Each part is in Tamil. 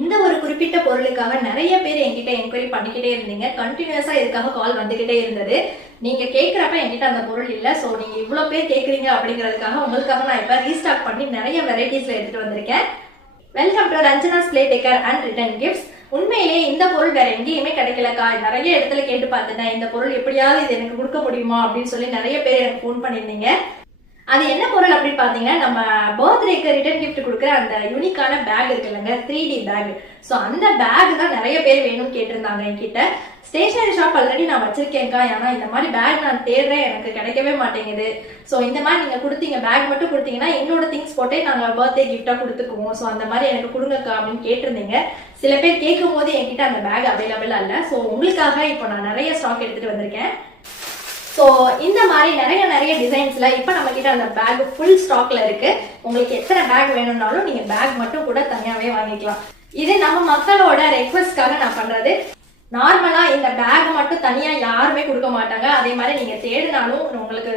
இந்த ஒரு குறிப்பிட்ட பொருளுக்காக நிறைய பேர் என்கிட்ட என்கொயரி பண்ணிக்கிட்டே இருந்தீங்க. கண்டினியூஸா இதுக்காக கால் வந்துகிட்டே இருந்தது. நீங்க கேட்கிறப்ப என்கிட்ட அந்த பொருள் இல்ல. சோ நீங்க இவ்வளவு பேர் கேக்குறீங்க அப்படிங்கறதுக்காக உங்களுக்காக நான் இப்ப ரீஸ்டாக் பண்ணி நிறைய வெரைட்டிஸ்ல எடுத்துட்டு வந்திருக்கேன். Welcome to ரஞ்சனாஸ் play taker and return gifts உண்மையிலேயே இந்த பொருள் வேற எங்கேயுமே கிடைக்கலக்கா? நிறைய இடத்துல கேட்டு பார்த்துட்டேன். இந்த பொருள் எப்படியாவது இது எனக்கு கொடுக்க முடியுமா அப்படின்னு சொல்லி நிறைய பேர் எனக்கு ஃபோன் பண்ணியிருந்தீங்க. அது என்ன பொருள் அப்படின்னு பார்த்தீங்கன்னா நம்ம பர்த்டேக்கு ரிட்டர்ன் கிஃப்ட் கொடுக்குற அந்த யூனிக்கான பேக் இருக்குல்லங்க த்ரீ டி பேக் ஸோ அந்த பேக் தான் நிறைய பேர் வேணும்னு கேட்டிருந்தாங்க என்கிட்ட. ஸ்டேஷனரி ஷாப் ஆல்ரெடி நான் வச்சிருக்கேன்க்கா ஏன்னா இந்த மாதிரி பேக் நான் தேடுறேன் எனக்கு கிடைக்கவே மாட்டேங்குது. ஸோ இந்த மாதிரி நீங்கள் கொடுத்தீங்க பேக் மட்டும் கொடுத்தீங்கன்னா என்னோட திங்ஸ் போட்டே நாங்கள் பர்த்டே கிஃப்டாக கொடுத்துக்குவோம். ஸோ அந்த மாதிரி எனக்கு கொடுங்கக்கா அப்படின்னு கேட்டிருந்தீங்க. சில பேர் கேட்கும் போது என்கிட்ட அந்த பேக் அவைலபிள் இல்லை. ஸோ உங்களுக்காக இப்போ நான் நிறைய ஸ்டாக் எடுத்துகிட்டு வந்திருக்கேன். ஸோ இந்த மாதிரி நிறைய நிறைய டிசைன்ஸ்ல இப்போ நம்ம கிட்ட அந்த பேக் ஃபுல் ஸ்டாக்ல இருக்கு. உங்களுக்கு எத்தனை பேக் வேணும்னாலும் நீங்க பேக் மட்டும் கூட தனியாவே வாங்கிக்கலாம். இது நம்ம மக்களோட ரெக்வஸ்ட்காக நான் பண்றது. நார்மலா இந்த பேக் மட்டும் தனியா யாருமே கொடுக்க மாட்டாங்க. அதே மாதிரி நீங்க தேடினாலும் உங்களுக்கு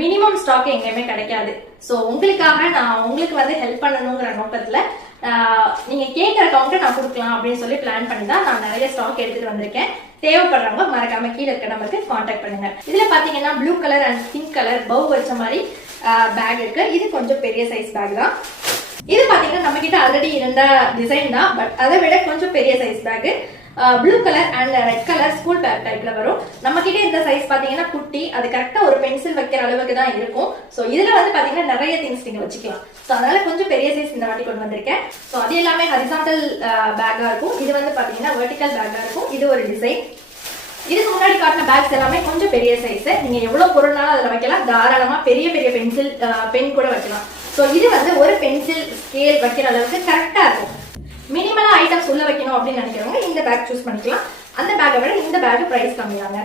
மினிமம் ஸ்டாக் எங்கேயுமே கிடைக்காது. ஸோ உங்களுக்காக நான் உங்களுக்கு வந்து ஹெல்ப் பண்ணணுங்கிற நோக்கத்தில் நீங்கள் கேட்குற கவுண்டை நான் கொடுக்கலாம் அப்படின்னு சொல்லி பிளான் பண்ணி தான் நான் நிறைய ஸ்டாக் எடுத்துகிட்டு வந்திருக்கேன். தேவைப்படுறவங்க மறக்காம கீழே இருக்க நம்பருக்கு காண்டாக்ட் பண்ணுங்க. இதில் பார்த்தீங்கன்னா blue colour and pink colour bow வச்ச மாதிரி பேக் இருக்கு. இது கொஞ்சம் பெரிய சைஸ் பேக் தான். இது பார்த்தீங்கன்னா நம்ம கிட்ட ஆல்ரெடி இருந்த டிசைன் தான். பட் அதை விட கொஞ்சம் பெரிய size bag blue colour and red colour school bag டைப்ல வரும். நம்ம கிட்ட இருந்த சைஸ் பாத்தீங்கன்னா குட்டி அது கரெக்டா ஒரு பென்சில் வைக்கிற அளவுக்கு தான் இருக்கும். ஸோ இதுல வந்து பாத்தீங்கன்னா நிறைய திங்ஸ் நீங்க வச்சுக்கலாம். ஸோ அதனால கொஞ்சம் பெரிய சைஸ் இந்த வாட்டி கொண்டு வந்திருக்கேன். ஸோ அது எல்லாமே ஹரிசாண்டல் பேக்கா இருக்கும். இது வந்து பாத்தீங்கன்னா வெர்டிக்கல் பேக்கா இருக்கும். இது ஒரு டிசைன் இதுக்கு முன்னாடி காட்டின பேக்ஸ் எல்லாமே கொஞ்சம் பெரிய சைஸ் நீங்க எவ்வளவு பொருள்னாலும் அதில் வைக்கலாம். தாராளமா பெரிய பெரிய பென்சில் பென் கூட வைக்கலாம். ஸோ இது வந்து ஒரு பென்சில் ஸ்கேல் வைக்கிற அளவுக்கு கரெக்டா இருக்கும். மினிமலா சொல்ல வைக்கணும் அப்படின்னு நினைக்கிறவங்க இந்த பேக் சூஸ் பண்ணிக்கலாம். அந்த பேக்கை விட இந்த பேக் பிரைஸ் கம்மியாங்க